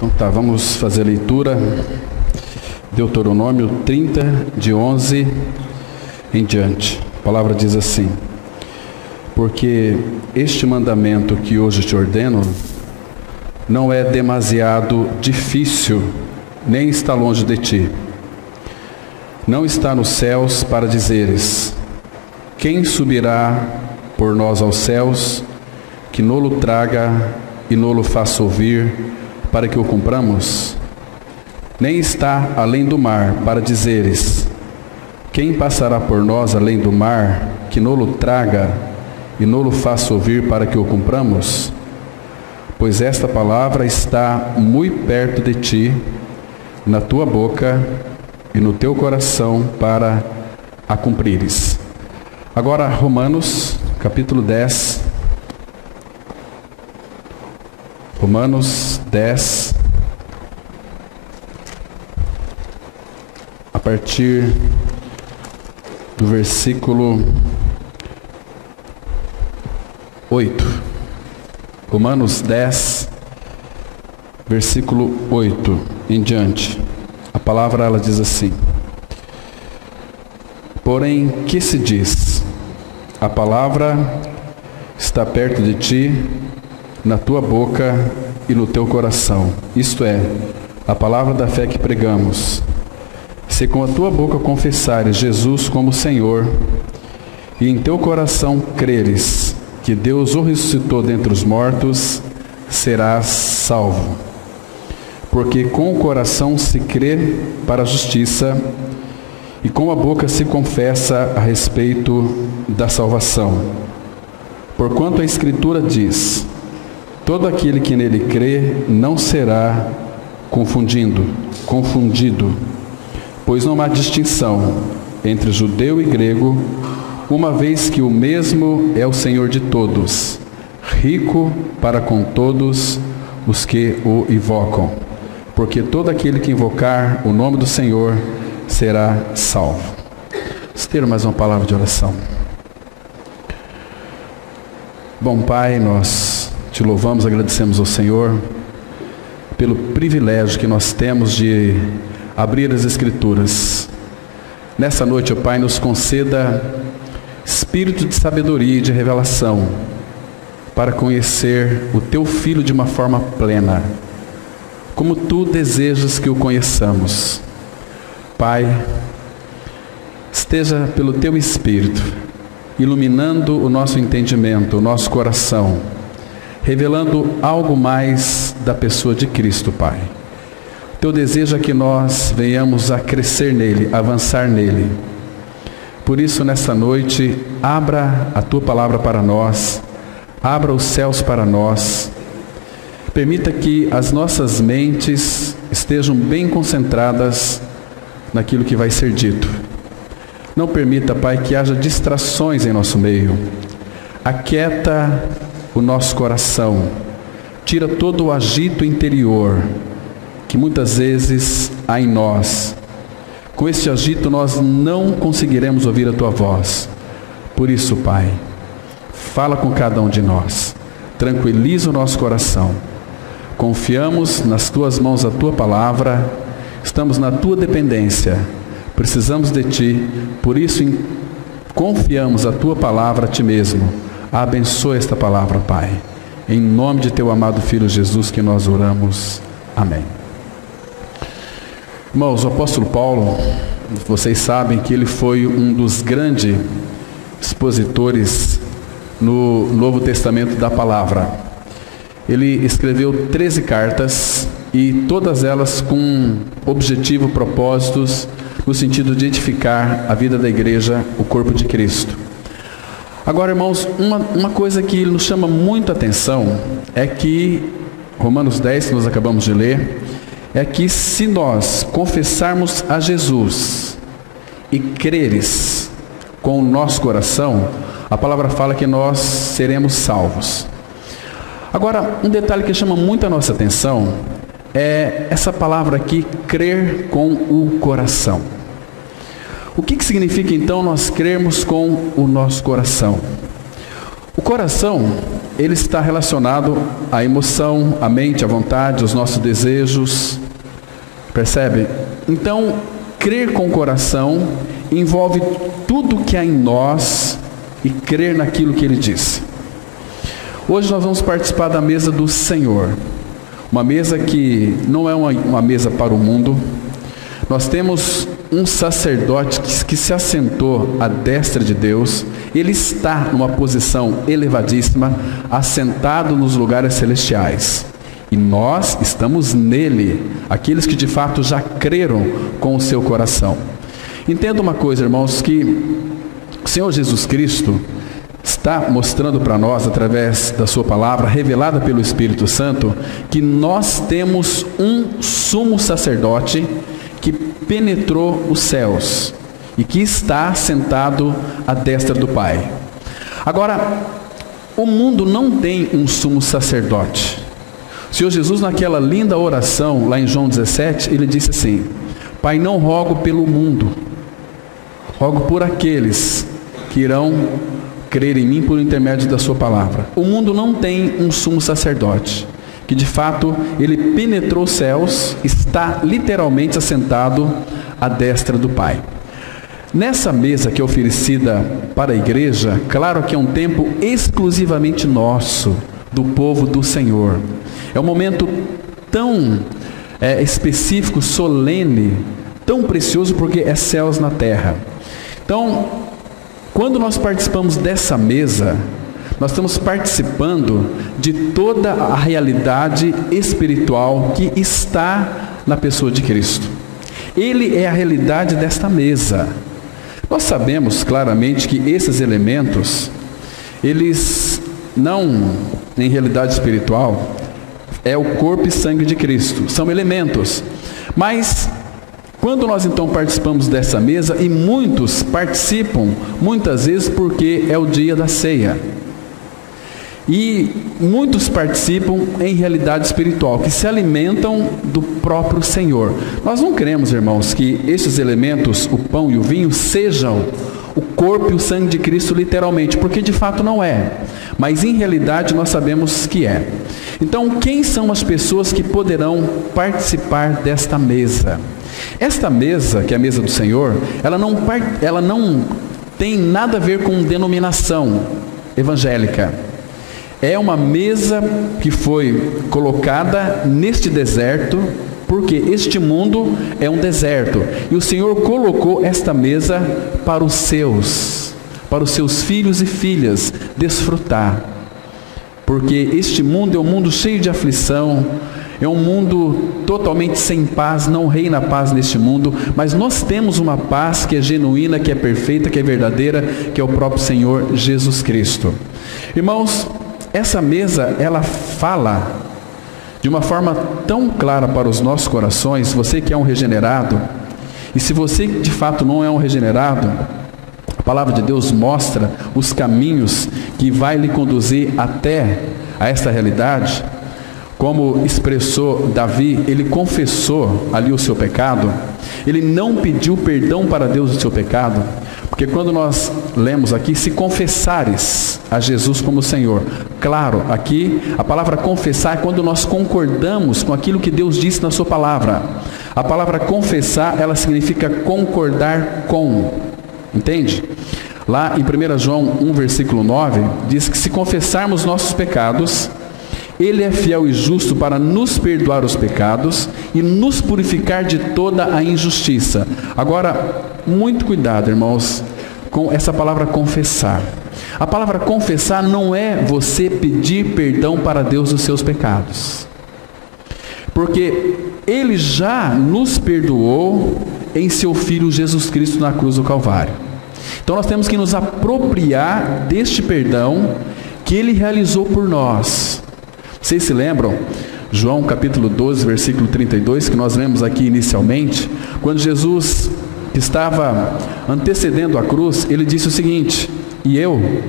Então tá, vamos fazer a leitura. Deuteronômio 30, de 11 em diante. A palavra diz assim: porque este mandamento que hoje te ordeno não é demasiado difícil, nem está longe de ti. Não está nos céus para dizeres: quem subirá por nós aos céus, que nolo traga e nolo faça ouvir, para que o cumpramos? Nem está além do mar para dizeres: quem passará por nós além do mar, que nolo traga e nolo faça ouvir, para que o cumpramos? Pois esta palavra está muito perto de ti, na tua boca e no teu coração, para a cumprires. Agora, Romanos, capítulo 10. Romanos 10, a partir do versículo 8. Romanos 10, versículo 8 em diante. A palavra, ela diz assim: porém, que se diz? A palavra está perto de ti, na tua boca e no teu coração. Isto é, a palavra da fé que pregamos. Se com a tua boca confessares Jesus como Senhor, e em teu coração creres que Deus o ressuscitou dentre os mortos, serás salvo. Porque com o coração se crê para a justiça, e com a boca se confessa a respeito da salvação. Porquanto a Escritura diz: todo aquele que nele crê não será confundido, pois não há distinção entre judeu e grego, uma vez que o mesmo é o Senhor de todos, rico para com todos os que o invocam. Porque todo aquele que invocar o nome do Senhor será salvo. Vamos ter mais uma palavra de oração. Bom Pai, nós te louvamos, agradecemos ao Senhor pelo privilégio que nós temos de abrir as Escrituras. Nessa noite, ó Pai, nos conceda espírito de sabedoria e de revelação para conhecer o Teu Filho de uma forma plena, como Tu desejas que o conheçamos. Pai, esteja pelo Teu Espírito iluminando o nosso entendimento, o nosso coração, revelando algo mais da pessoa de Cristo, Pai. Teu desejo é que nós venhamos a crescer nele, avançar nele. Por isso, nessa noite, abra a Tua palavra para nós, abra os céus para nós, permita que as nossas mentes estejam bem concentradas naquilo que vai ser dito. Não permita, Pai, que haja distrações em nosso meio. Aquieta o nosso coração, tira todo o agito interior que muitas vezes há em nós. Com este agito nós não conseguiremos ouvir a Tua voz. Por isso, Pai, fala com cada um de nós, tranquiliza o nosso coração. Confiamos nas Tuas mãos a Tua palavra, estamos na Tua dependência, precisamos de Ti, por isso confiamos a Tua palavra a Ti mesmo. Abençoa esta palavra, Pai. Em nome de Teu amado Filho Jesus que nós oramos. Amém. Irmãos, o apóstolo Paulo, vocês sabem que ele foi um dos grandes expositores no Novo Testamento da palavra. Ele escreveu 13 cartas e todas elas com objetivo, propósitos, no sentido de edificar a vida da igreja, o corpo de Cristo. Agora, irmãos, uma coisa que nos chama muito a atenção é que, Romanos 10, que nós acabamos de ler, é que se nós confessarmos a Jesus e creres com o nosso coração, a palavra fala que nós seremos salvos. Agora, um detalhe que chama muito a nossa atenção é essa palavra aqui, crer com o coração. O que significa então nós crermos com o nosso coração? O coração, ele está relacionado à emoção, à mente, à vontade, aos nossos desejos. Percebe? Então, crer com o coração envolve tudo que há em nós e crer naquilo que ele disse. Hoje nós vamos participar da mesa do Senhor. Uma mesa que não é uma mesa para o mundo. Nós temos um sacerdote que se assentou à destra de Deus. Ele está numa posição elevadíssima, assentado nos lugares celestiais. E nós estamos nele, aqueles que de fato já creram com o seu coração. Entenda uma coisa, irmãos, que o Senhor Jesus Cristo está mostrando para nós, através da sua palavra, revelada pelo Espírito Santo, que nós temos um sumo sacerdote que penetrou os céus e que está sentado à destra do Pai. Agora, o mundo não tem um sumo sacerdote. O Senhor Jesus, naquela linda oração, lá em João 17, ele disse assim: Pai, não rogo pelo mundo, rogo por aqueles que irão crer em mim por intermédio da sua palavra. O mundo não tem um sumo sacerdote, que de fato ele penetrou os céus, está literalmente assentado à destra do Pai. Nessa mesa que é oferecida para a igreja, claro que é um tempo exclusivamente nosso, do povo do Senhor. É um momento tão específico, solene, tão precioso, porque é céus na terra. Então, quando nós participamos dessa mesa, nós estamos participando de toda a realidade espiritual que está na pessoa de Cristo. Ele é a realidade desta mesa. Nós sabemos claramente que esses elementos, eles não, em realidade espiritual, é o corpo e sangue de Cristo, são elementos. Mas quando nós então participamos dessa mesa, e muitos participam, muitas vezes porque é o dia da ceia, e muitos participam em realidade espiritual, que se alimentam do próprio Senhor. Nós não queremos, irmãos, que esses elementos, o pão e o vinho, sejam o corpo e o sangue de Cristo literalmente, porque de fato não é, mas em realidade nós sabemos que é. Então, quem são as pessoas que poderão participar desta mesa? Esta mesa, que é a mesa do Senhor, ela não tem nada a ver com denominação evangélica. É uma mesa que foi colocada neste deserto, porque este mundo é um deserto. E o Senhor colocou esta mesa para os seus filhos e filhas desfrutar. Porque este mundo é um mundo cheio de aflição, é um mundo totalmente sem paz, não reina paz neste mundo, mas nós temos uma paz que é genuína, que é perfeita, que é verdadeira, que é o próprio Senhor Jesus Cristo. Irmãos, essa mesa, ela fala de uma forma tão clara para os nossos corações. Você que é um regenerado, e se você de fato não é um regenerado, a palavra de Deus mostra os caminhos que vai lhe conduzir até a esta realidade. Como expressou Davi, ele confessou ali o seu pecado, ele não pediu perdão para Deus do seu pecado, porque quando nós lemos aqui, se confessares a Jesus como Senhor, claro, aqui a palavra confessar é quando nós concordamos com aquilo que Deus disse na sua palavra. A palavra confessar, ela significa concordar com, entende? Lá em 1 João 1, versículo 9, diz que se confessarmos nossos pecados, Ele é fiel e justo para nos perdoar os pecados e nos purificar de toda a injustiça. Agora, muito cuidado, irmãos, com essa palavra confessar. A palavra confessar não é você pedir perdão para Deus dos seus pecados. Porque Ele já nos perdoou em seu Filho Jesus Cristo na cruz do Calvário. Então nós temos que nos apropriar deste perdão que Ele realizou por nós. Vocês se lembram? João capítulo 12, versículo 32, que nós lemos aqui inicialmente, quando Jesus estava antecedendo a cruz, Ele disse o seguinte: e eu,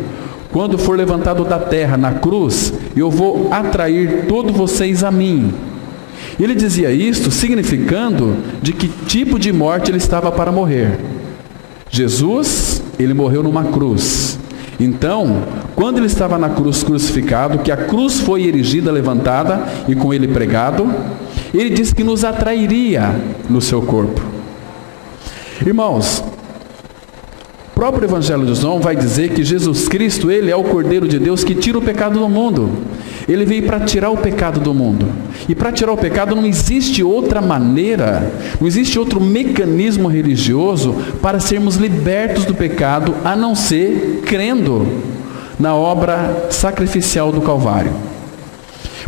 quando for levantado da terra na cruz, eu vou atrair todos vocês a mim. Ele dizia isto significando de que tipo de morte ele estava para morrer. Jesus, ele morreu numa cruz. Então, quando ele estava na cruz crucificado, que a cruz foi erigida, levantada e com ele pregado, ele disse que nos atrairia no seu corpo. Irmãos, o próprio Evangelho de João vai dizer que Jesus Cristo, ele é o Cordeiro de Deus que tira o pecado do mundo. Ele veio para tirar o pecado do mundo. E para tirar o pecado não existe outra maneira, não existe outro mecanismo religioso para sermos libertos do pecado, a não ser crendo na obra sacrificial do Calvário.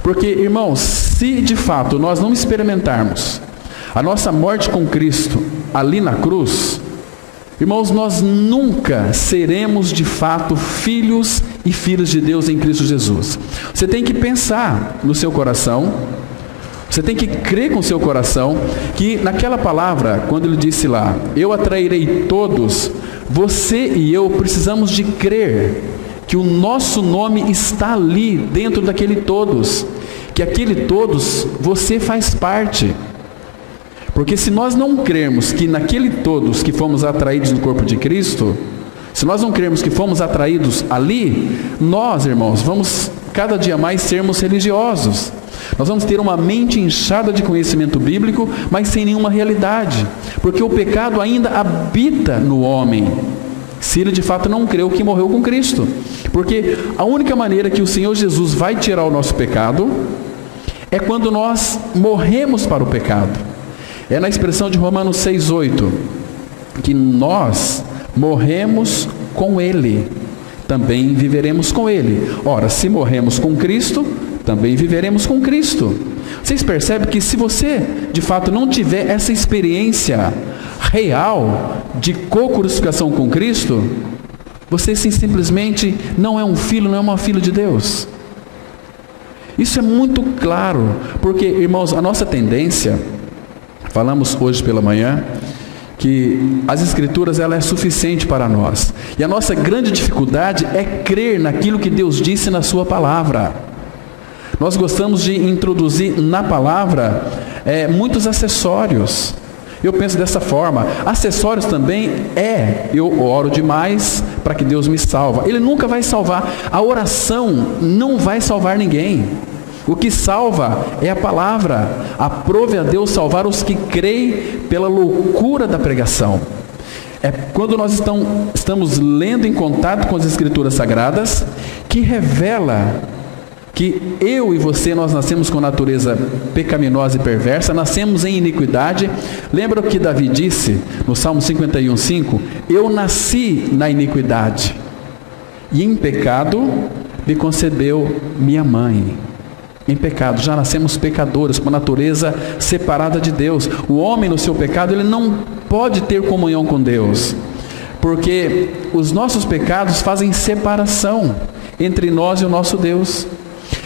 Porque, irmãos, se de fato nós não experimentarmos a nossa morte com Cristo ali na cruz, irmãos, nós nunca seremos de fato filhos e filhas de Deus em Cristo Jesus. Você tem que pensar no seu coração, você tem que crer com o seu coração, que naquela palavra, quando ele disse lá, eu atrairei todos, você e eu precisamos de crer que o nosso nome está ali dentro daquele todos, que aquele todos você faz parte. Porque se nós não crermos que naquele todos que fomos atraídos no corpo de Cristo, se nós não crermos que fomos atraídos ali, nós, irmãos, vamos cada dia mais sermos religiosos. Nós vamos ter uma mente inchada de conhecimento bíblico, mas sem nenhuma realidade. Porque o pecado ainda habita no homem, se ele de fato não creu que morreu com Cristo. Porque a única maneira que o Senhor Jesus vai tirar o nosso pecado é quando nós morremos para o pecado. É na expressão de Romanos 6,8, que nós morremos com Ele, também viveremos com Ele. Ora, se morremos com Cristo, também viveremos com Cristo. Vocês percebem que se você, de fato, não tiver essa experiência real de co-crucificação com Cristo, você simplesmente não é um filho, não é uma filha de Deus. Isso é muito claro, porque, irmãos, a nossa tendência, falamos hoje pela manhã, que as Escrituras ela é suficiente para nós. E a nossa grande dificuldade é crer naquilo que Deus disse na sua palavra. Nós gostamos de introduzir na palavra muitos acessórios. Eu penso dessa forma. Acessórios também eu oro demais para que Deus me salve. Ele nunca vai salvar. A oração não vai salvar ninguém. O que salva é a palavra. Aprove a Deus salvar os que creem pela loucura da pregação. É quando nós estamos lendo em contato com as Escrituras Sagradas que revela que eu e você, nós nascemos com natureza pecaminosa e perversa, nascemos em iniquidade. Lembra o que Davi disse no Salmo 51:5? Eu nasci na iniquidade e em pecado me concebeu minha mãe. Em pecado, já nascemos pecadores, com a natureza separada de Deus. O homem no seu pecado, ele não pode ter comunhão com Deus, porque os nossos pecados fazem separação entre nós e o nosso Deus.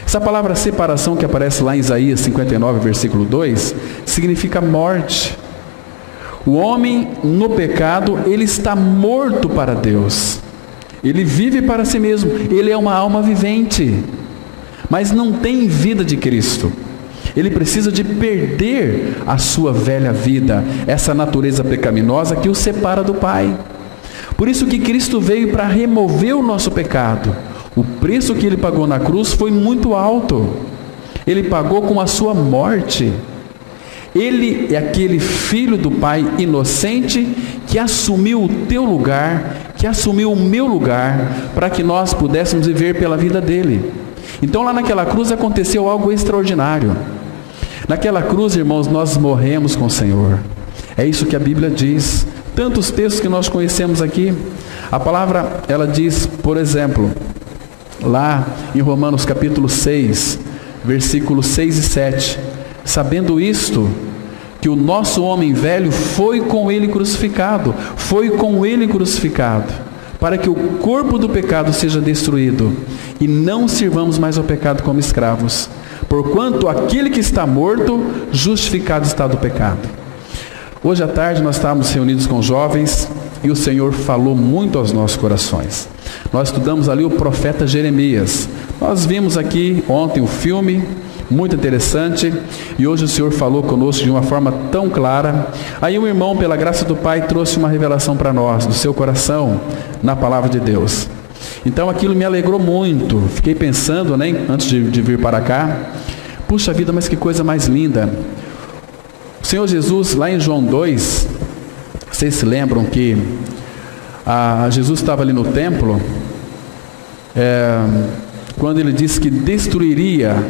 Essa palavra separação que aparece lá em Isaías 59, versículo 2, significa morte. O homem no pecado, ele está morto para Deus. Ele vive para si mesmo, ele é uma alma vivente, mas não tem vida de Cristo. Ele precisa de perder a sua velha vida, essa natureza pecaminosa que o separa do Pai. Por isso que Cristo veio para remover o nosso pecado. O preço que Ele pagou na cruz foi muito alto. Ele pagou com a sua morte. Ele é aquele Filho do Pai inocente que assumiu o teu lugar, que assumiu o meu lugar, para que nós pudéssemos viver pela vida dele. Então lá naquela cruz aconteceu algo extraordinário. Naquela cruz, irmãos, nós morremos com o Senhor. É isso que a Bíblia diz. Tantos textos que nós conhecemos aqui. A palavra, ela diz, por exemplo, lá em Romanos capítulo 6, versículos 6 e 7. Sabendo isto, que o nosso homem velho foi com ele crucificado. Foi com ele crucificado, para que o corpo do pecado seja destruído, e não sirvamos mais ao pecado como escravos. Porquanto aquele que está morto, justificado está do pecado. Hoje à tarde nós estávamos reunidos com jovens, e o Senhor falou muito aos nossos corações. Nós estudamos ali o profeta Jeremias. Nós vimos aqui ontem o filme, muito interessante, e hoje o Senhor falou conosco de uma forma tão clara. Aí um irmão, pela graça do Pai, trouxe uma revelação para nós, do seu coração, na palavra de Deus. Então aquilo me alegrou muito. Fiquei pensando, né, antes de vir para cá, puxa vida, mas que coisa mais linda. O Senhor Jesus, lá em João 2, vocês se lembram que Jesus estava ali no templo, quando ele disse que destruiria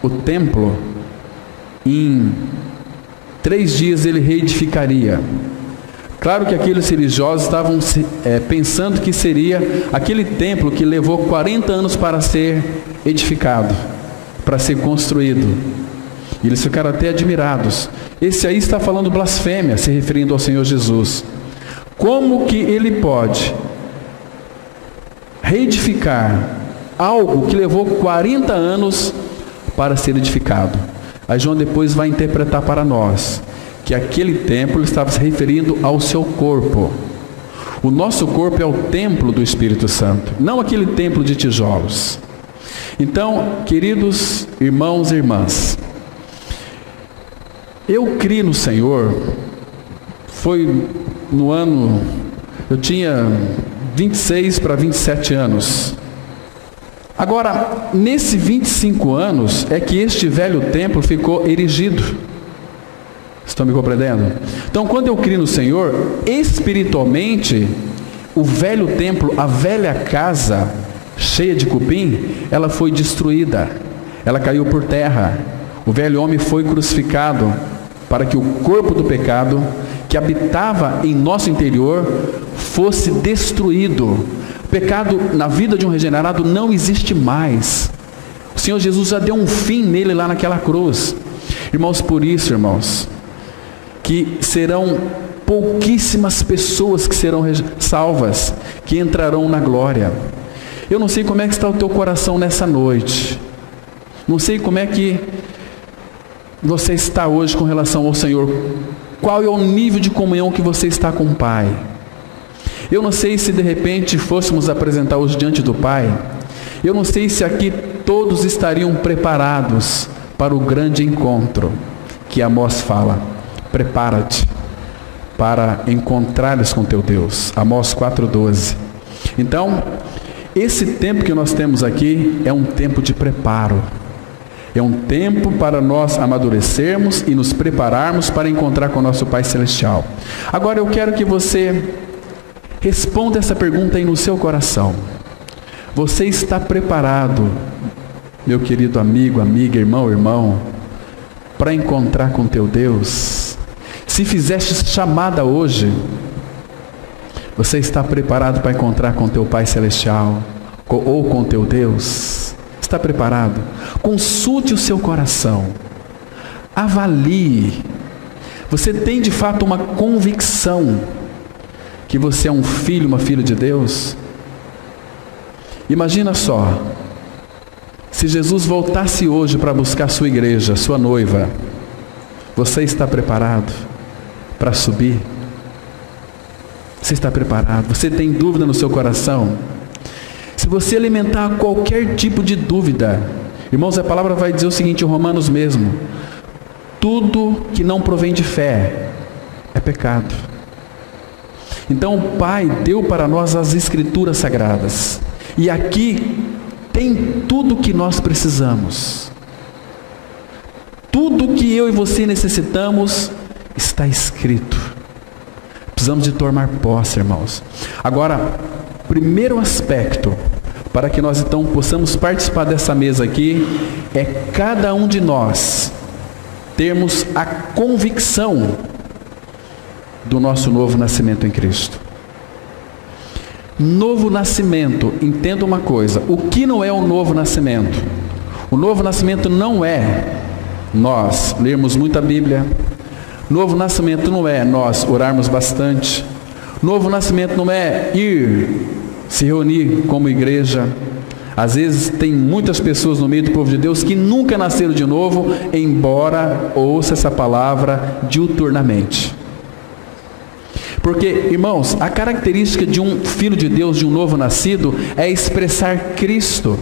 o templo, em 3 dias ele reedificaria. Claro que aqueles religiosos estavam pensando que seria aquele templo que levou 40 anos para ser edificado, para ser construído. E eles ficaram até admirados. Esse aí está falando blasfêmia, se referindo ao Senhor Jesus. Como que ele pode reedificar algo que levou 40 anos para ser edificado? Aí João depois vai interpretar para nós que aquele templo estava se referindo ao seu corpo. O nosso corpo é o templo do Espírito Santo, não aquele templo de tijolos. Então, queridos irmãos e irmãs, eu criei no Senhor, foi no ano, eu tinha 26 para 27 anos. Agora, nesses 25 anos, é que este velho templo ficou erigido. Estão me compreendendo? Então, quando eu criei no Senhor, espiritualmente, o velho templo, a velha casa, cheia de cupim, ela foi destruída. Ela caiu por terra. O velho homem foi crucificado para que o corpo do pecado, que habitava em nosso interior, fosse destruído. O pecado na vida de um regenerado não existe mais. O Senhor Jesus já deu um fim nele lá naquela cruz. Irmãos, por isso, irmãos, que serão pouquíssimas pessoas que serão salvas, que entrarão na glória. Eu não sei como é que está o teu coração nessa noite. Não sei como é que você está hoje com relação ao Senhor. Qual é o nível de comunhão que você está com o Pai? Eu não sei se de repente fôssemos apresentar hoje diante do Pai. Eu não sei se aqui todos estariam preparados para o grande encontro que Amós fala. Prepara-te para encontrares com teu Deus. Amós 4,12. Então, esse tempo que nós temos aqui é um tempo de preparo. É um tempo para nós amadurecermos e nos prepararmos para encontrar com o nosso Pai Celestial. Agora eu quero que você responda essa pergunta aí no seu coração. Você está preparado, meu querido amigo, amiga, irmão, para encontrar com teu Deus? Se fizeste chamada hoje, você está preparado para encontrar com teu Pai Celestial ou com teu Deus? Está preparado? Consulte o seu coração. Avalie. Você tem de fato uma convicção que você é um filho, uma filha de Deus? Imagina só, se Jesus voltasse hoje para buscar sua igreja, sua noiva, você está preparado para subir? Você está preparado? Você tem dúvida no seu coração? Se você alimentar qualquer tipo de dúvida, irmãos, a palavra vai dizer o seguinte em Romanos mesmo: tudo que não provém de fé é pecado. Então o Pai deu para nós as Escrituras Sagradas, e aqui tem tudo o que nós precisamos. Tudo que eu e você necessitamos está escrito. Precisamos de tomar posse, irmãos. Agora, primeiro aspecto para que nós então possamos participar dessa mesa aqui é cada um de nós termos a convicção do nosso novo nascimento em Cristo. Novo nascimento, entenda uma coisa: o que não é o novo nascimento? O novo nascimento não é nós lermos muita Bíblia. Novo nascimento não é nós orarmos bastante. Novo nascimento não é ir se reunir como igreja. Às vezes tem muitas pessoas no meio do povo de Deus que nunca nasceram de novo, embora ouça essa palavra diuturnamente. Porque, irmãos, a característica de um filho de Deus, de um novo nascido, é expressar Cristo.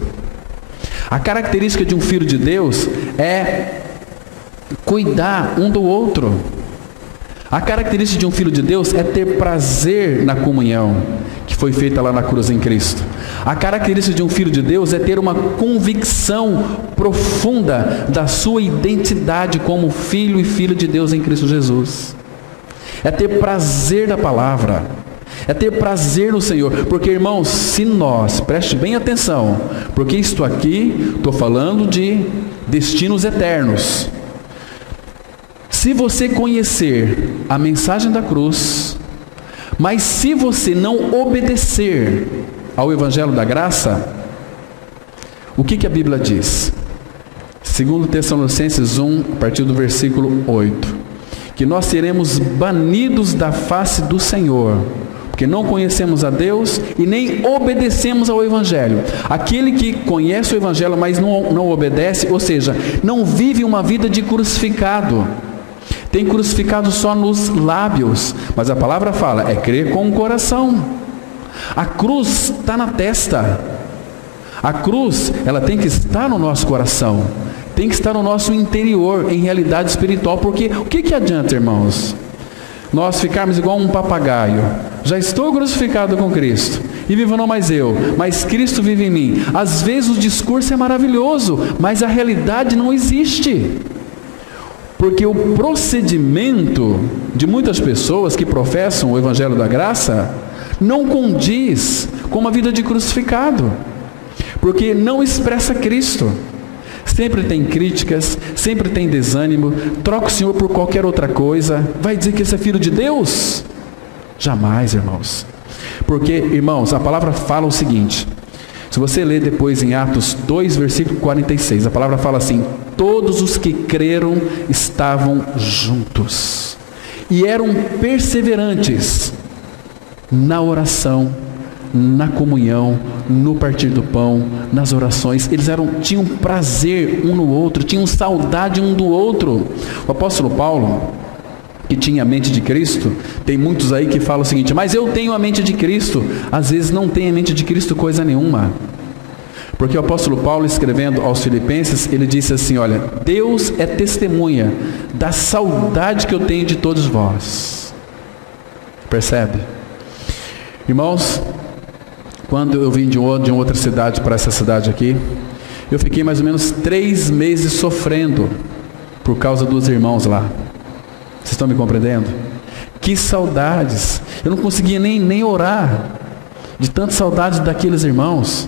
A característica de um filho de Deus é cuidar um do outro. A característica de um filho de Deus é ter prazer na comunhão, que foi feita lá na cruz em Cristo. A característica de um filho de Deus é ter uma convicção profunda da sua identidade como filho e filha de Deus em Cristo Jesus. É ter prazer da palavra, é ter prazer no Senhor, porque irmãos, se nós, preste bem atenção, porque isto aqui, estou falando de destinos eternos. Se você conhecer a mensagem da cruz, mas se você não obedecer ao Evangelho da Graça, o que a Bíblia diz? 2 Tessalonicenses 1, a partir do versículo 8, que nós seremos banidos da face do Senhor, porque não conhecemos a Deus e nem obedecemos ao Evangelho. Aquele que conhece o Evangelho, mas não obedece, ou seja, não vive uma vida de crucificado, tem crucificado só nos lábios, mas a palavra fala, é crer com o coração. A cruz está na testa, a cruz, ela tem que estar no nosso coração, tem que estar no nosso interior, em realidade espiritual, porque o que adianta, irmãos, nós ficarmos igual um papagaio? Já estou crucificado com Cristo, e vivo não mais eu, mas Cristo vive em mim. Às vezes o discurso é maravilhoso, mas a realidade não existe, porque o procedimento de muitas pessoas que professam o Evangelho da Graça não condiz com uma vida de crucificado, porque não expressa Cristo. Sempre tem críticas, sempre tem desânimo, troca o Senhor por qualquer outra coisa. Vai dizer que esse é filho de Deus? Jamais, irmãos. Porque, irmãos, a palavra fala o seguinte, se você ler depois em Atos 2, versículo 46, a palavra fala assim, todos os que creram estavam juntos e eram perseverantes na oração, na comunhão, no partir do pão, nas orações. Eles tinham prazer um no outro, tinham saudade um do outro. O apóstolo Paulo, que tinha a mente de Cristo, tem muitos aí que falam o seguinte, mas eu tenho a mente de Cristo. Às vezes não tem a mente de Cristo coisa nenhuma, porque o apóstolo Paulo, escrevendo aos Filipenses, ele disse assim, olha, Deus é testemunha da saudade que eu tenho de todos vós. Percebe? Irmãos, quando eu vim de outra cidade para essa cidade aqui, eu fiquei mais ou menos 3 meses sofrendo por causa dos irmãos lá. Vocês estão me compreendendo? Que saudades! Eu não conseguia nem orar, de tanta saudade daqueles irmãos.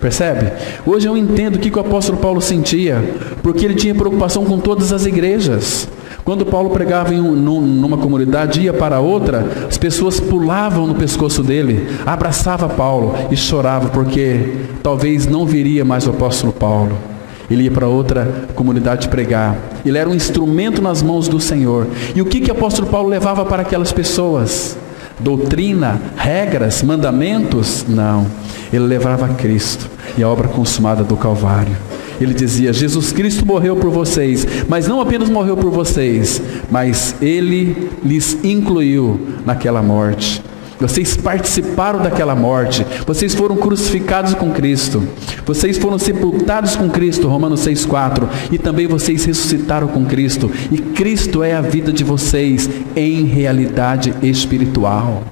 Percebe? Hoje eu entendo o que o apóstolo Paulo sentia, porque ele tinha preocupação com todas as igrejas. Quando Paulo pregava numa comunidade, ia para outra, as pessoas pulavam no pescoço dele, abraçava Paulo e chorava, porque talvez não viria mais o apóstolo Paulo. Ele ia para outra comunidade pregar. Ele era um instrumento nas mãos do Senhor. E o que o apóstolo Paulo levava para aquelas pessoas? Doutrina, regras, mandamentos? Não. Ele levava Cristo e a obra consumada do Calvário. Ele dizia, Jesus Cristo morreu por vocês, mas não apenas morreu por vocês, mas Ele lhes incluiu naquela morte. Vocês participaram daquela morte, vocês foram crucificados com Cristo, vocês foram sepultados com Cristo, Romanos 6,4, e também vocês ressuscitaram com Cristo, e Cristo é a vida de vocês em realidade espiritual.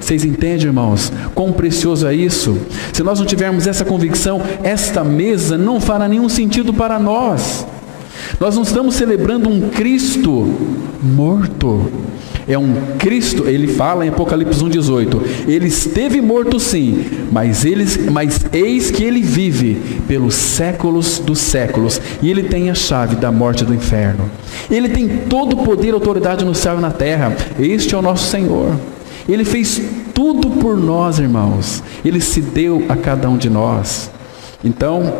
Vocês entendem, irmãos? Quão precioso é isso? Se nós não tivermos essa convicção, esta mesa não fará nenhum sentido para nós. Nós não estamos celebrando um Cristo morto. É um Cristo, ele fala em Apocalipse 1,18, ele esteve morto sim, mas eis que ele vive pelos séculos dos séculos, e ele tem a chave da morte e do inferno. Ele tem todo o poder e autoridade no céu e na terra. Este é o nosso Senhor. Ele fez tudo por nós, irmãos. Ele se deu a cada um de nós. Então,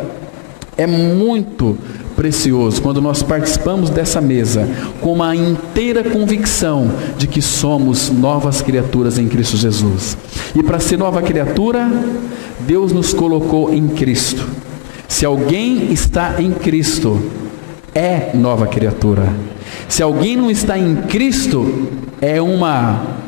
é muito precioso quando nós participamos dessa mesa com uma inteira convicção de que somos novas criaturas em Cristo Jesus. E para ser nova criatura, Deus nos colocou em Cristo. Se alguém está em Cristo, é nova criatura. Se alguém não está em Cristo, é uma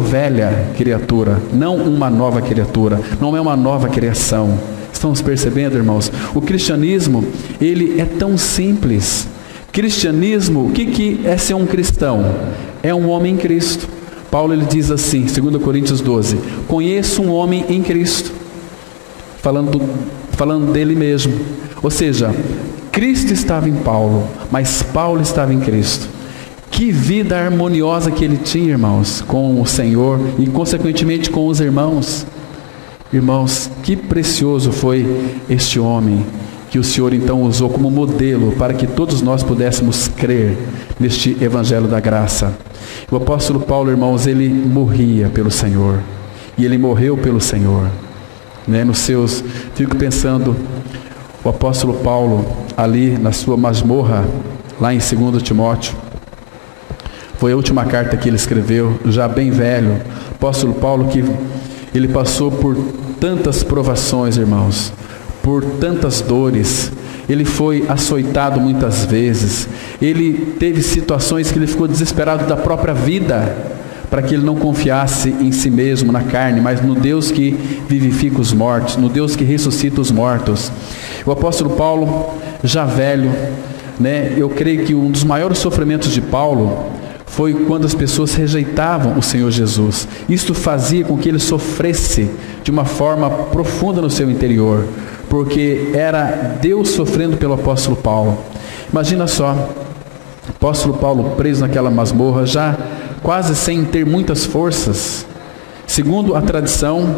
velha criatura, não uma nova criatura, não é uma nova criação. Estamos percebendo, irmãos? O cristianismo, ele é tão simples. Cristianismo, o que é ser um cristão? É um homem em Cristo. Paulo ele diz assim, 2 Coríntios 12, conheço um homem em Cristo, falando dele mesmo. Ou seja, Cristo estava em Paulo, mas Paulo estava em Cristo. Que vida harmoniosa que ele tinha, irmãos, com o Senhor e consequentemente com os irmãos. Irmãos, que precioso foi este homem que o Senhor então usou como modelo para que todos nós pudéssemos crer neste Evangelho da Graça. O apóstolo Paulo, irmãos, ele morria pelo Senhor e ele morreu pelo Senhor, né? Fico pensando, o apóstolo Paulo ali na sua masmorra, lá em 2 Timóteo, foi a última carta que ele escreveu, já bem velho. O apóstolo Paulo, que ele passou por tantas provações, irmãos, por tantas dores, ele foi açoitado muitas vezes, ele teve situações que ele ficou desesperado da própria vida, para que ele não confiasse em si mesmo, na carne, mas no Deus que vivifica os mortos, no Deus que ressuscita os mortos. O apóstolo Paulo, já velho, né, eu creio que um dos maiores sofrimentos de Paulo foi quando as pessoas rejeitavam o Senhor Jesus. Isto fazia com que ele sofresse de uma forma profunda no seu interior, porque era Deus sofrendo pelo apóstolo Paulo. Imagina só, o apóstolo Paulo preso naquela masmorra, já quase sem ter muitas forças. Segundo a tradição,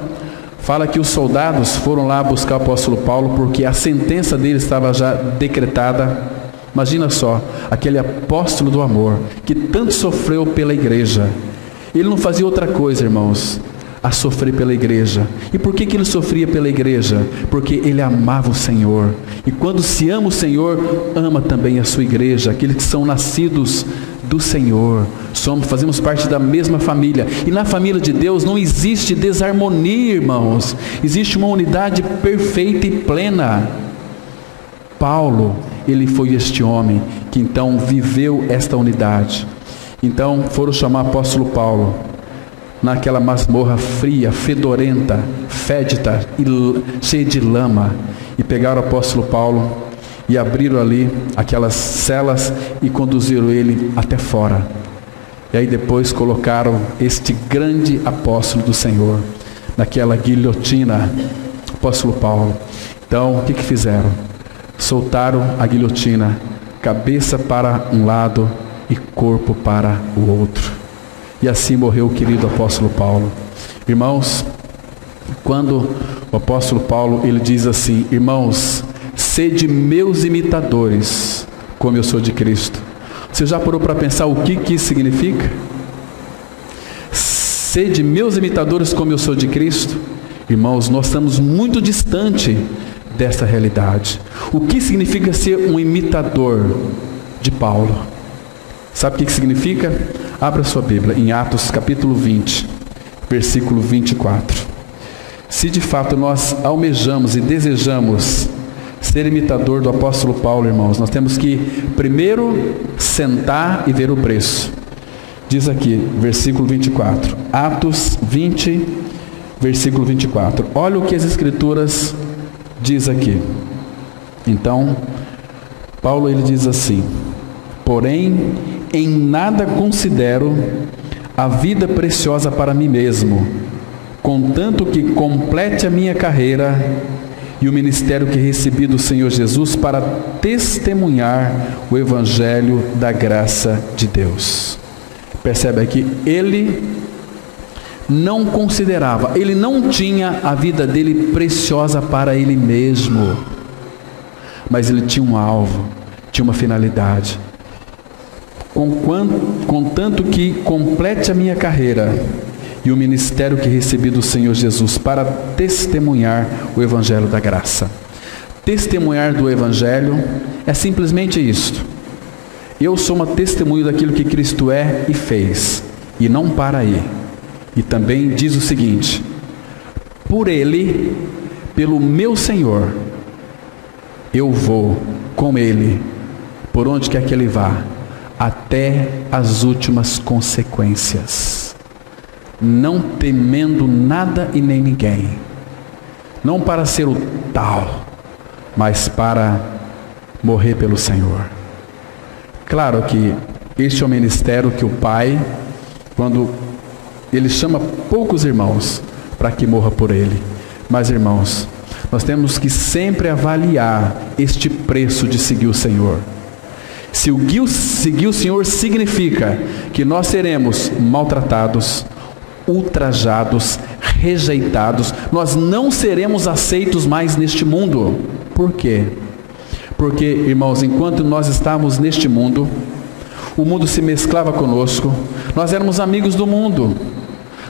fala que os soldados foram lá buscar o apóstolo Paulo porque a sentença dele estava já decretada. Imagina só, aquele apóstolo do amor, que tanto sofreu pela igreja. Ele não fazia outra coisa, irmãos, a sofrer pela igreja. E por que ele sofria pela igreja? Porque ele amava o Senhor. E quando se ama o Senhor, ama também a sua igreja, aqueles que são nascidos do Senhor. Fazemos parte da mesma família. E na família de Deus não existe desarmonia, irmãos. Existe uma unidade perfeita e plena. Paulo, ele foi este homem que então viveu esta unidade. Então foram chamar o apóstolo Paulo naquela masmorra fria, fedorenta, fédida e cheia de lama, e pegaram o apóstolo Paulo e abriram ali aquelas celas e conduziram ele até fora. E aí depois colocaram este grande apóstolo do Senhor naquela guilhotina, apóstolo Paulo. Então o que fizeram? Soltaram a guilhotina, cabeça para um lado e corpo para o outro. E assim morreu o querido apóstolo Paulo. Irmãos, quando o apóstolo Paulo ele diz assim: irmãos, sede meus imitadores, como eu sou de Cristo. Você já parou para pensar o que isso significa? Sede meus imitadores, como eu sou de Cristo. Irmãos, nós estamos muito distante desta realidade. O que significa ser um imitador de Paulo? Sabe o que significa? Abra sua Bíblia em Atos capítulo 20, versículo 24. Se de fato nós almejamos e desejamos ser imitador do apóstolo Paulo, irmãos, nós temos que primeiro sentar e ver o preço. Diz aqui, versículo 24, Atos 20, versículo 24. Olha o que as Escrituras diz aqui. Então, Paulo ele diz assim: porém, em nada considero a vida preciosa para mim mesmo, contanto que complete a minha carreira e o ministério que recebi do Senhor Jesus para testemunhar o Evangelho da graça de Deus. Percebe aqui, ele não considerava, ele não tinha a vida dele preciosa para ele mesmo, mas ele tinha um alvo, tinha uma finalidade. Contanto que complete a minha carreira e o ministério que recebi do Senhor Jesus para testemunhar o Evangelho da graça. Testemunhar do Evangelho é simplesmente isto: eu sou uma testemunha daquilo que Cristo é e fez, e não para aí. E também diz o seguinte: por Ele, pelo meu Senhor, eu vou com Ele, por onde quer que Ele vá, até as últimas consequências, não temendo nada e nem ninguém, não para ser o tal, mas para morrer pelo Senhor. Claro que este é o ministério que o Pai, quando Ele chama poucos irmãos para que morra por Ele. Mas, irmãos, nós temos que sempre avaliar este preço de seguir o Senhor. Se seguir o Senhor significa que nós seremos maltratados, ultrajados, rejeitados, nós não seremos aceitos mais neste mundo. Por quê? Porque, irmãos, enquanto nós estávamos neste mundo, o mundo se mesclava conosco, nós éramos amigos do mundo,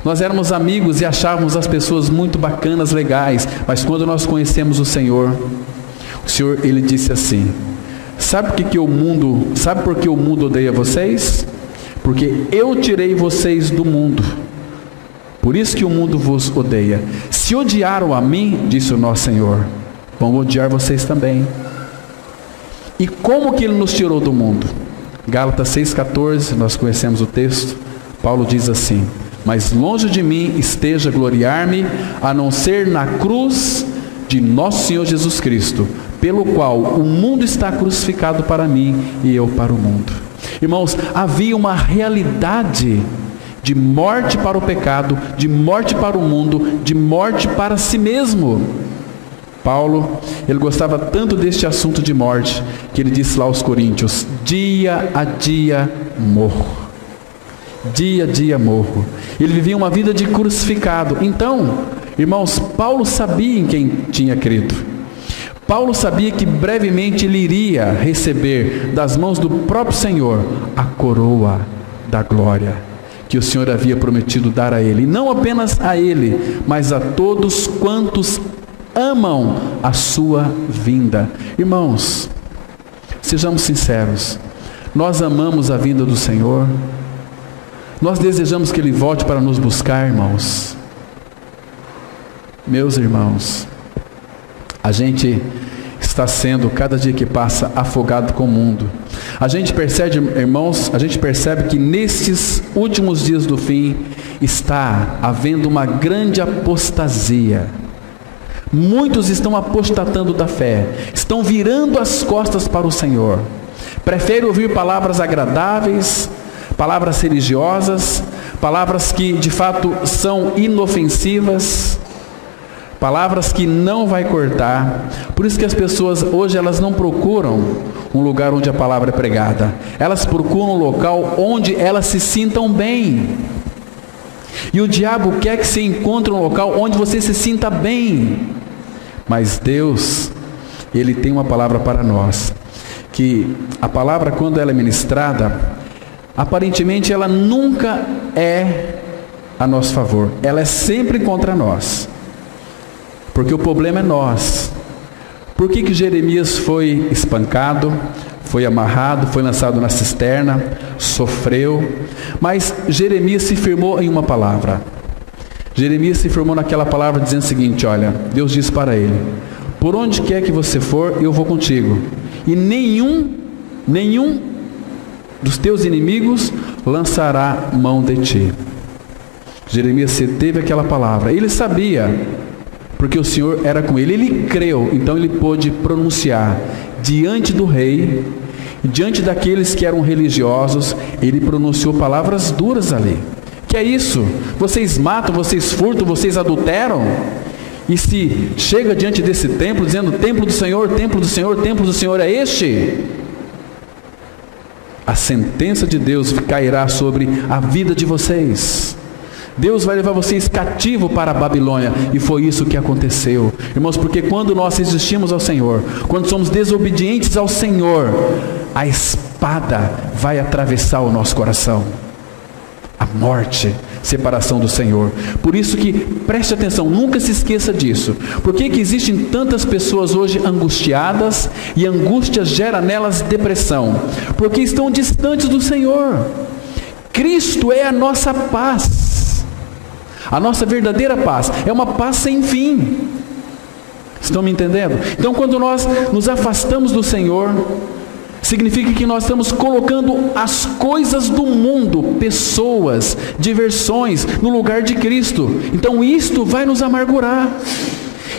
nós éramos amigos e achávamos as pessoas muito bacanas, legais, mas quando nós conhecemos o Senhor, Ele disse assim: sabe por que o mundo odeia vocês? Porque eu tirei vocês do mundo, por isso que o mundo vos odeia. Se odiaram a mim, disse o nosso Senhor, vão odiar vocês também. E como que Ele nos tirou do mundo? Gálatas 6,14, nós conhecemos o texto. Paulo diz assim: mas longe de mim esteja gloriar-me, a não ser na cruz de nosso Senhor Jesus Cristo, pelo qual o mundo está crucificado para mim e eu para o mundo. Irmãos, havia uma realidade de morte para o pecado, de morte para o mundo, de morte para si mesmo. Paulo, ele gostava tanto deste assunto de morte, que ele disse lá aos Coríntios: dia a dia morro, dia a dia morro. Ele vivia uma vida de crucificado. Então, irmãos, Paulo sabia em quem tinha crido. Paulo sabia que brevemente ele iria receber das mãos do próprio Senhor a coroa da glória que o Senhor havia prometido dar a ele, e não apenas a ele, mas a todos quantos amam a sua vinda. Irmãos, sejamos sinceros, nós amamos a vinda do Senhor? Nós desejamos que Ele volte para nos buscar, irmãos? Meus irmãos, a gente está sendo, cada dia que passa, afogado com o mundo. A gente percebe, irmãos, que nestes últimos dias do fim, está havendo uma grande apostasia. Muitos estão apostatando da fé, estão virando as costas para o Senhor, preferem ouvir palavras agradáveis, palavras religiosas, palavras que de fato são inofensivas, palavras que não vai cortar. Por isso que as pessoas hoje, elas não procuram um lugar onde a palavra é pregada, elas procuram um local onde elas se sintam bem. E o diabo quer que você encontre um local onde você se sinta bem. Mas Deus, Ele tem uma palavra para nós, que a palavra, quando ela é ministrada, aparentemente ela nunca é a nosso favor, ela é sempre contra nós, porque o problema é nós. Por que Jeremias foi espancado, foi amarrado, foi lançado na cisterna, sofreu? Mas Jeremias se firmou em uma palavra. Jeremias se firmou naquela palavra dizendo o seguinte: olha, Deus disse para ele: por onde quer que você for, eu vou contigo, e nenhum dos teus inimigos lançará mão de ti. Jeremias teve aquela palavra, ele sabia, porque o Senhor era com ele, ele creu, então ele pôde pronunciar diante do rei, diante daqueles que eram religiosos. Ele pronunciou palavras duras ali. Que é isso? Vocês matam, vocês furtam, vocês adulteram? E se chega diante desse templo dizendo: templo do Senhor, templo do Senhor, templo do Senhor é este, a sentença de Deus cairá sobre a vida de vocês. Deus vai levar vocês cativo para a Babilônia. E foi isso que aconteceu, irmãos, porque quando nós resistimos ao Senhor, quando somos desobedientes ao Senhor, a espada vai atravessar o nosso coração, a morte, separação do Senhor. Por isso que preste atenção, nunca se esqueça disso. Por que existem tantas pessoas hoje angustiadas, e a angústia gera nelas depressão? Porque estão distantes do Senhor. Cristo é a nossa paz. A nossa verdadeira paz é uma paz sem fim. Estão me entendendo? Então, quando nós nos afastamos do Senhor, significa que nós estamos colocando as coisas do mundo, pessoas, diversões, no lugar de Cristo. Então isto vai nos amargurar,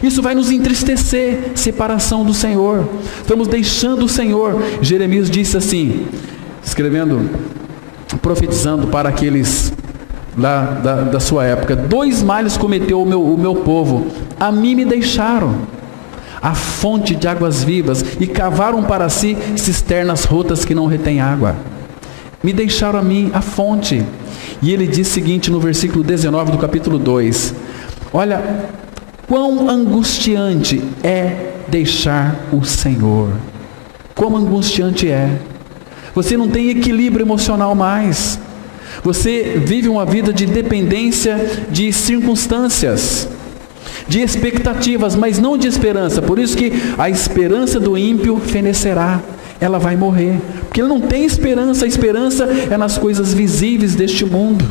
isso vai nos entristecer, separação do Senhor. Estamos deixando o Senhor. Jeremias disse assim, escrevendo, profetizando para aqueles lá da sua época: 2 males cometeu o meu povo, a mim me deixaram a fonte de águas vivas e cavaram para si cisternas rotas que não retêm água. Me deixaram a mim a fonte. E ele diz o seguinte no versículo 19 do capítulo 2: olha, quão angustiante é deixar o Senhor. Quão angustiante é. Você não tem equilíbrio emocional mais. Você vive uma vida de dependência de circunstâncias, de expectativas, mas não de esperança. Por isso que a esperança do ímpio fenecerá. Ela vai morrer, porque ele não tem esperança. A esperança é nas coisas visíveis deste mundo.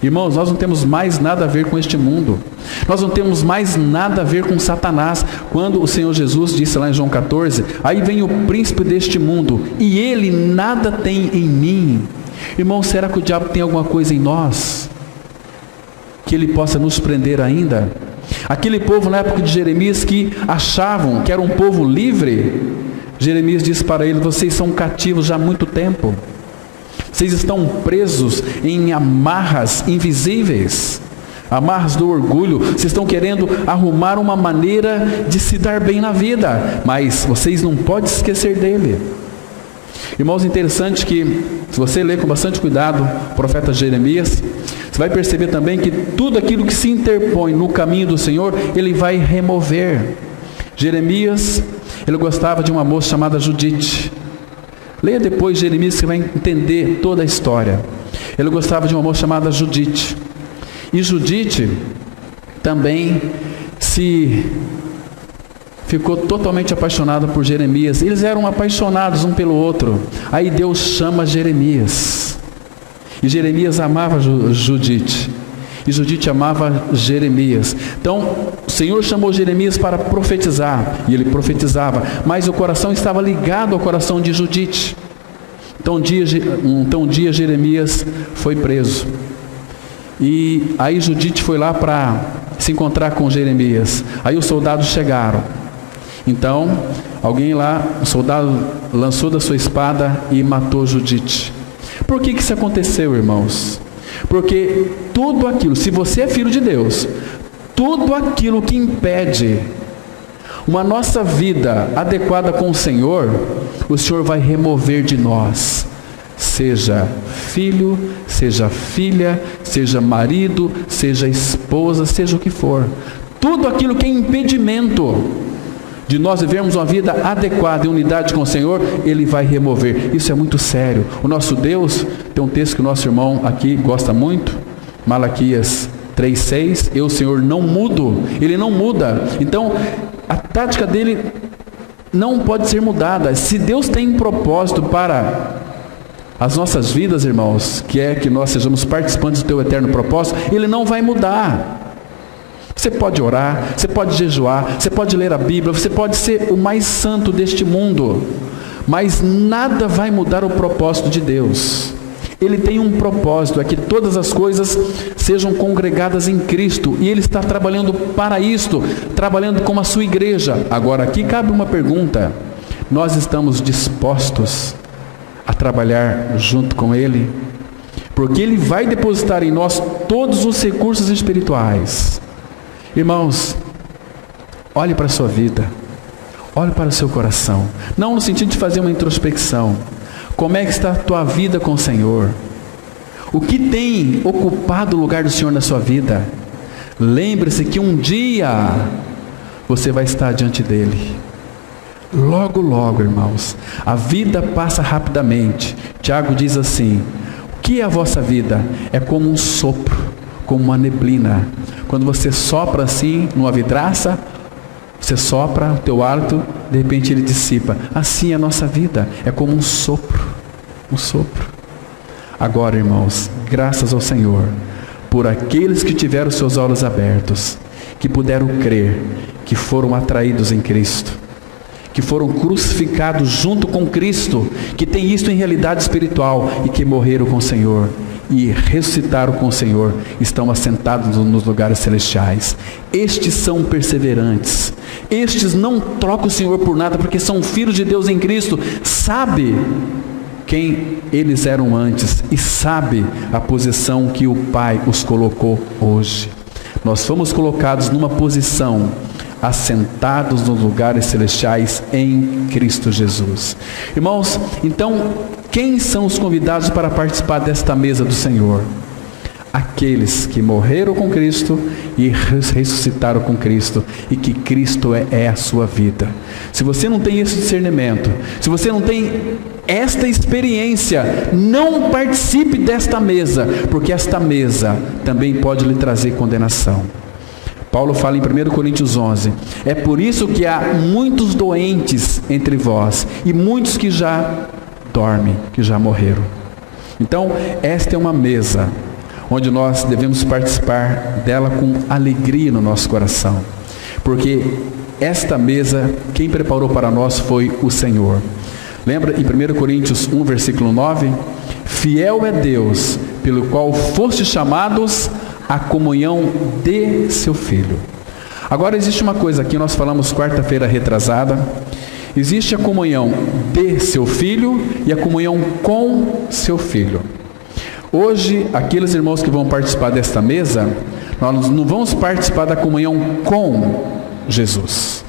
Irmãos, nós não temos mais nada a ver com este mundo. Nós não temos mais nada a ver com Satanás. Quando o Senhor Jesus disse lá em João 14: aí vem o príncipe deste mundo, e ele nada tem em mim. Irmão, será que o diabo tem alguma coisa em nós que ele possa nos prender ainda? Aquele povo na época de Jeremias que achavam que era um povo livre, Jeremias disse para eles: vocês são cativos já há muito tempo. Vocês estão presos em amarras invisíveis, amarras do orgulho. Vocês estão querendo arrumar uma maneira de se dar bem na vida, mas vocês não podem esquecer dele. Irmãos, interessante que, se você ler com bastante cuidado o profeta Jeremias, você vai perceber também que tudo aquilo que se interpõe no caminho do Senhor, ele vai remover. Jeremias, ele gostava de uma moça chamada Judite. Leia depois Jeremias, você vai entender toda a história. Ele gostava de uma moça chamada Judite. E Judite também ficou totalmente apaixonada por Jeremias. Eles eram apaixonados um pelo outro. Aí Deus chama Jeremias. E Jeremias amava Judite. E Judite amava Jeremias. Então, o Senhor chamou Jeremias para profetizar. E ele profetizava. Mas o coração estava ligado ao coração de Judite. Então, um dia Jeremias foi preso. E aí Judite foi lá para se encontrar com Jeremias. Aí os soldados chegaram. Então, alguém lá, um soldado lançou da sua espada e matou Judite. Por que isso aconteceu, irmãos? Porque tudo aquilo, se você é filho de Deus, tudo aquilo que impede uma nossa vida adequada com o Senhor vai remover de nós. Seja filho, seja filha, seja marido, seja esposa, seja o que for. Tudo aquilo que é impedimento de nós vivermos uma vida adequada em unidade com o Senhor, Ele vai remover. Isso é muito sério. O nosso Deus, tem um texto que o nosso irmão aqui gosta muito, Malaquias 3:6, eu, Senhor, não mudo. Ele não muda. Então, a tática dele não pode ser mudada. Se Deus tem um propósito para as nossas vidas, irmãos, que é que nós sejamos participantes do teu eterno propósito, Ele não vai mudar. Você pode orar, você pode jejuar, você pode ler a Bíblia, você pode ser o mais santo deste mundo, mas nada vai mudar o propósito de Deus. Ele tem um propósito, é que todas as coisas sejam congregadas em Cristo, e Ele está trabalhando para isto, trabalhando com a sua igreja. Agora aqui cabe uma pergunta: nós estamos dispostos a trabalhar junto com Ele? Porque Ele vai depositar em nós todos os recursos espirituais. Irmãos, olhe para a sua vida, olhe para o seu coração, não no sentido de fazer uma introspecção. Como é que está a tua vida com o Senhor? O que tem ocupado o lugar do Senhor na sua vida? Lembre-se que um dia você vai estar diante dEle. Logo, logo, irmãos, a vida passa rapidamente. Tiago diz assim: o que é a vossa vida? É como um sopro, como uma neblina. Quando você sopra assim numa vidraça, você sopra o teu hálito, de repente ele dissipa. Assim é a nossa vida, é como um sopro, um sopro. Agora, irmãos, graças ao Senhor, por aqueles que tiveram seus olhos abertos, que puderam crer, que foram atraídos em Cristo, que foram crucificados junto com Cristo, que tem isto em realidade espiritual e que morreram com o Senhor e ressuscitaram com o Senhor, estão assentados nos lugares celestiais. Estes são perseverantes, estes não trocam o Senhor por nada, porque são filhos de Deus em Cristo. Sabe quem eles eram antes e sabe a posição que o Pai os colocou hoje. Nós fomos colocados numa posição, assentados nos lugares celestiais em Cristo Jesus. Irmãos, então, quem são os convidados para participar desta mesa do Senhor? Aqueles que morreram com Cristo e ressuscitaram com Cristo, e que Cristo é a sua vida. Se você não tem esse discernimento, se você não tem esta experiência, não participe desta mesa, porque esta mesa também pode lhe trazer condenação. Paulo fala em 1 Coríntios 11, é por isso que há muitos doentes entre vós, e muitos que já dormem, que já morreram. Então, esta é uma mesa onde nós devemos participar dela com alegria no nosso coração, porque esta mesa, quem preparou para nós foi o Senhor. Lembra em 1 Coríntios 1, versículo 9? Fiel é Deus, pelo qual fostes chamados à comunhão de seu Filho. Agora existe uma coisa aqui, nós falamos quarta-feira retrasada, existe a comunhão de seu Filho e a comunhão com seu Filho. Hoje, aqueles irmãos que vão participar desta mesa, nós não vamos participar da comunhão com Jesus.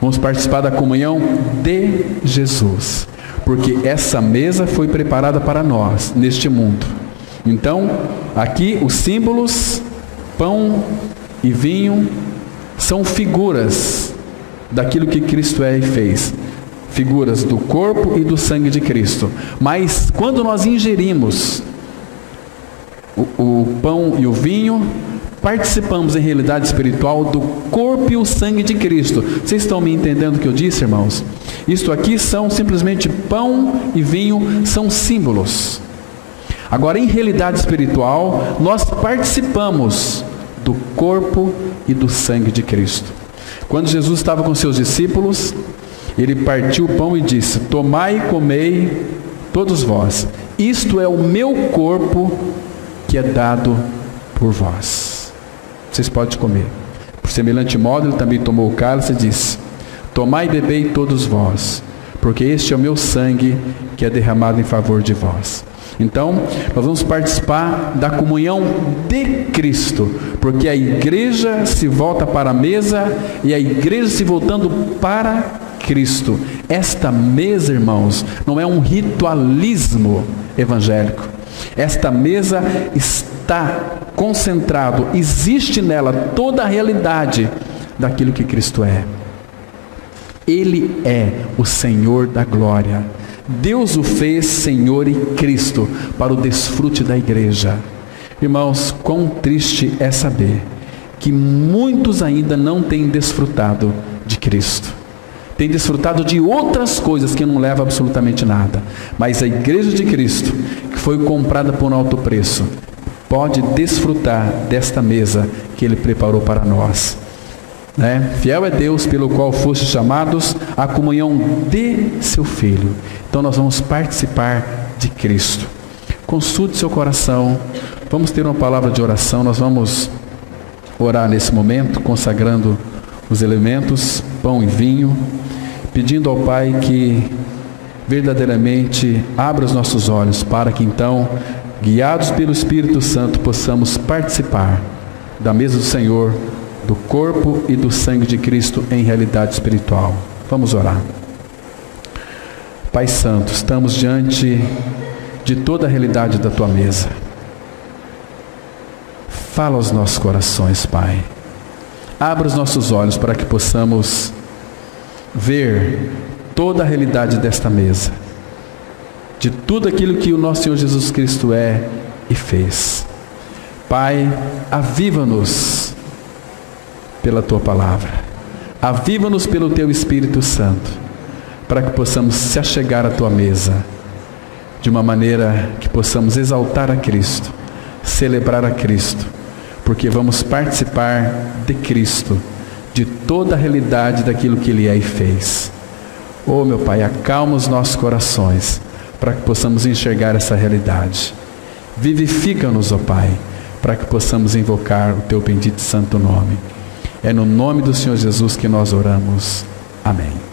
Vamos participar da comunhão de Jesus. Porque essa mesa foi preparada para nós, neste mundo. Então, aqui os símbolos, pão e vinho, são figuras daquilo que Cristo é e fez. Figuras do corpo e do sangue de Cristo. Mas, quando nós ingerimos o pão e o vinho, participamos em realidade espiritual do corpo e o sangue de Cristo. Vocês estão me entendendo o que eu disse, irmãos? Isto aqui são simplesmente pão e vinho, são símbolos. Agora, em realidade espiritual, nós participamos do corpo e do sangue de Cristo. Quando Jesus estava com seus discípulos, ele partiu o pão e disse: tomai e comei todos vós, isto é o meu corpo que é dado por vós. Vocês podem comer. Por semelhante modo, ele também tomou o cálice e disse: tomai e bebei todos vós, porque este é o meu sangue que é derramado em favor de vós. Então, nós vamos participar da comunhão de Cristo, porque a igreja se volta para a mesa e a igreja se voltando para Cristo. Esta mesa, irmãos, não é um ritualismo evangélico. Esta mesa está concentrado, existe nela toda a realidade daquilo que Cristo é. Ele é o Senhor da glória. Deus o fez Senhor e Cristo para o desfrute da igreja. Irmãos, quão triste é saber que muitos ainda não têm desfrutado de Cristo. Têm desfrutado de outras coisas que não levam absolutamente nada. Mas a igreja de Cristo, que foi comprada por um alto preço, pode desfrutar desta mesa que Ele preparou para nós. Fiel é Deus, pelo qual fostes chamados à comunhão de seu Filho. Então nós vamos participar de Cristo. Consulte seu coração. Vamos ter uma palavra de oração. Nós vamos orar nesse momento, consagrando os elementos, pão e vinho, pedindo ao Pai que verdadeiramente abra os nossos olhos, para que então, guiados pelo Espírito Santo, possamos participar da mesa do Senhor, do corpo e do sangue de Cristo em realidade espiritual. Vamos orar. Pai Santo, estamos diante de toda a realidade da Tua mesa. Fala aos nossos corações, Pai. Abra os nossos olhos para que possamos ver toda a realidade desta mesa, de tudo aquilo que o nosso Senhor Jesus Cristo é e fez. Pai, aviva-nos pela Tua palavra, aviva-nos pelo Teu Espírito Santo, para que possamos se achegar à Tua mesa, de uma maneira que possamos exaltar a Cristo, celebrar a Cristo, porque vamos participar de Cristo, de toda a realidade daquilo que Ele é e fez. Oh, meu Pai, acalma os nossos corações, para que possamos enxergar essa realidade. Vivifica-nos, ó Pai, para que possamos invocar o Teu bendito santo nome. É no nome do Senhor Jesus que nós oramos. Amém.